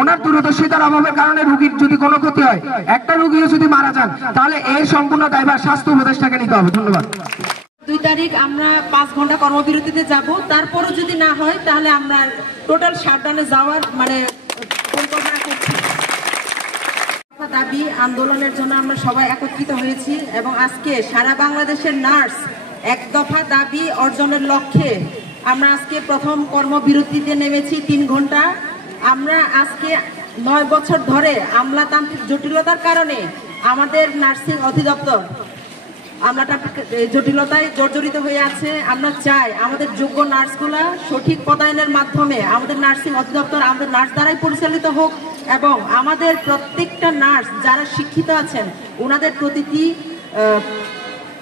ওনার দূরদর্শিতার অভাবের কারণে রোগীর যদি কোনো ক্ষতি হয়, একটা রোগীও যদি মারা যান, তাহলে এই সম্পূর্ণ দায়ভার স্বাস্থ্য উপদেষ্টাকে নিতে হবে। ধন্যবাদ। 2 তারিখ আমরা 5 ঘন্টা কর্মবিরতিতে যাব, তারপরও যদি না হয় তাহলে আমরা টোটাল শাটডাউনে যাওয়ার পরিকল্পনা করছি। দাবি আন্দোলনের জন্য আমরা সবাই একত্রিত হয়েছি এবং আজকে সারা বাংলাদেশের নার্স এক দফা দাবি অর্জনের লক্ষ্যে আমরা আজকে প্রথম কর্মবিরতিতে নেমেছি 3 ঘন্টা। আমরা আজকে 9 বছর ধরে আমলাতান্ত্রিক জটিলতার কারণে আমাদের নার্সিং অধিদপ্তর আমলাতান্ত্রিক জটিলতায় জর্জরিত হয়ে আছে। আমরা চাই আমাদের যোগ্য নার্সগুলা সঠিক পদায়নের মাধ্যমে আমাদের নার্সিং অধিদপ্তর আমাদের নার্স দ্বারাই পরিচালিত হোক এবং আমাদের প্রত্যেকটা নার্স যারা শিক্ষিত আছেন ওনাদের প্রতিটি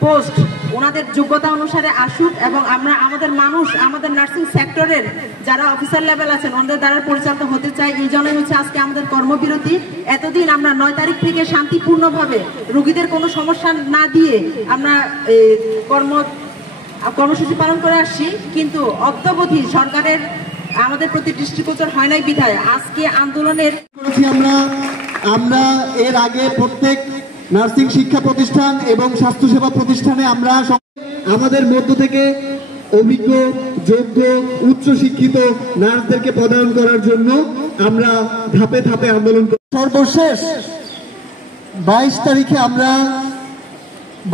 পোস্ট ওনাদের যোগ্যতা অনুসারে আসুক এবং আমরা আমাদের মানুষ আমাদের নার্সিং সেক্টরের যারা অফিসার লেভেল আছেন ওনাদের দ্বারা পরিচালিত হতে চাই। এই জন্যই হচ্ছে আজকে আমাদের কর্মবিরতি। এতদিন আমরা 9 তারিখ থেকে শান্তিপূর্ণভাবে রোগীদের কোনো সমস্যা না দিয়ে আমরা কর্মসূচি পালন করে আসছি, কিন্তু অদ্যাবধি সরকারের আমাদের প্রতি দৃষ্টিগোচর হয় নাই বিধায় আজকে আন্দোলনের আমরা এর আগে প্রত্যেক নার্সিং শিক্ষা প্রতিষ্ঠান এবং স্বাস্থ্যসেবা প্রতিষ্ঠানে আমরা আমাদের মধ্য থেকে অভিজ্ঞ যোগ্য উচ্চ শিক্ষিত নার্সদেরকে পদায়ন করার জন্য আমরা ধাপে ধাপে আন্দোলন করি। সর্বশেষ 22 তারিখে আমরা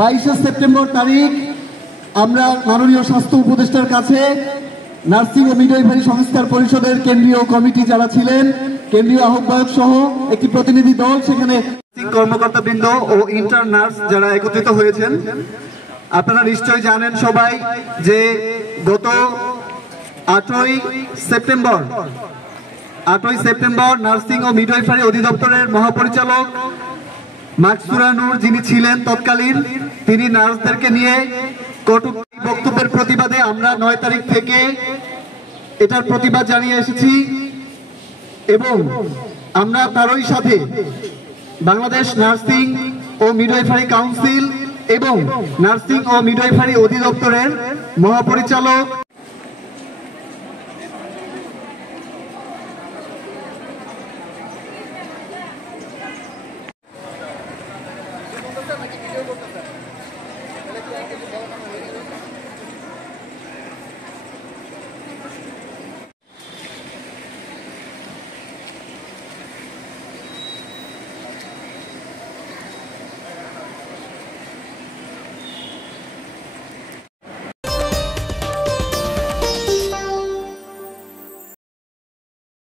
22শে সেপ্টেম্বর তারিখ আমরা মাননীয় স্বাস্থ্য উপদেষ্টার কাছে নার্সিং ও মিডওয়াইফারি সংস্কার পরিষদের কেন্দ্রীয় কমিটি যারা ছিলেন কেন্দ্রীয় আহ্বায়ক সহ একটি প্রতিনিধি দল সেখানে কর্মকর্তাবৃন্দ ও ইন্টার্ন নার্স যারা একত্রিত হয়েছেন। আপনারা নিশ্চয়ই জানেন সবাই যে গত 8ই সেপ্টেম্বর নার্সিং ও মিডওয়াইফারি অধিদপ্তরের মহাপরিচালক মাকসুরা নূর যিনি ছিলেন তৎকালীন, তিনি নার্সদেরকে নিয়ে কটূক্তি বক্তব্যের প্রতিবাদে আমরা 9 তারিখ থেকে এটার প্রতিবাদ জানিয়ে এসেছি এবং আমরা তারই সাথে বাংলাদেশ নার্সিং ও মিডওয়াইফারি কাউন্সিল এবং নার্সিং ও মিডওয়াইফারি অধিদপ্তরের মহাপরিচালক